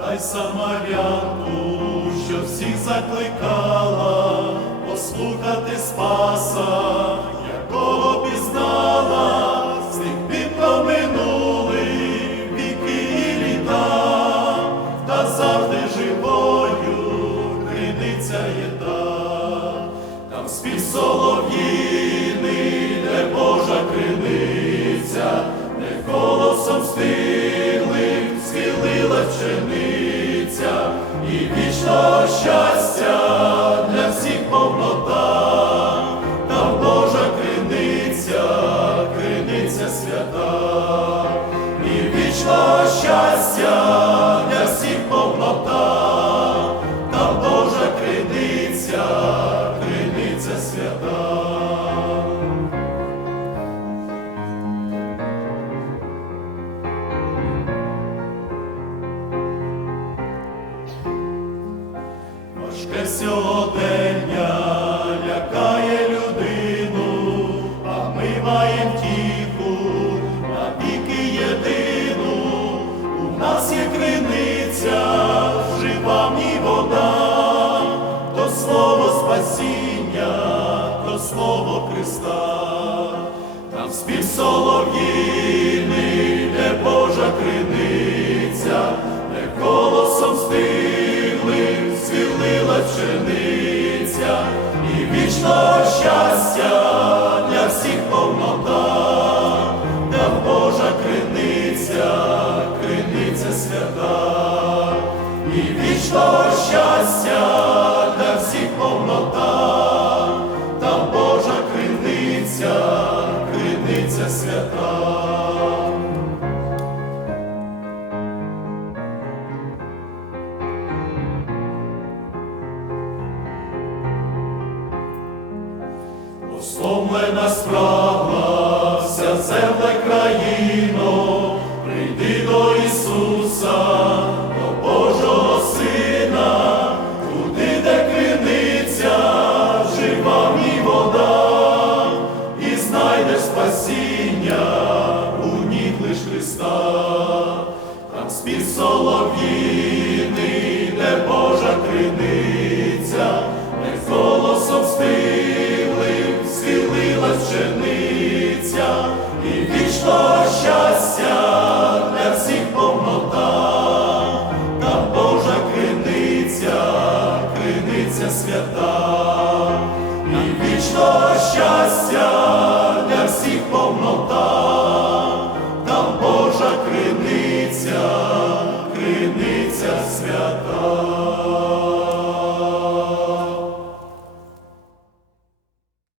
Самарянку, що всіх закликала послухати Спаса, якого пізнала, з тих пір проминули віки і літа, та завжди живою криниця єда, там спів солов'їний, де Божа криниця, де стиглим схилила пшениця, і вічно щастя Важке сьогодення лякає людину, а ми маємо тіху навіки єдину. У нас є криниця, жива мій вода, то слово спасіння, то слово Христа, там спів солов'їний, де Божа криниця, пшениця, і вічного щастя для всіх повнота, там Божа криниця, криниця свята, і вічного щастя для всіх повнота, там Божа криниця, криниця свята. Осломлена справа, вся земля країно, прийди до Ісуса, до Божого Сина, туди, де криниця, жива мій вода, і знайдеш спасіння у ніг лиш Христа, там спів солов'їний, пшениця, і вічного щастя для всіх повнота, та Божа криниця, криниця свята, і вічного щастя для всіх повнота,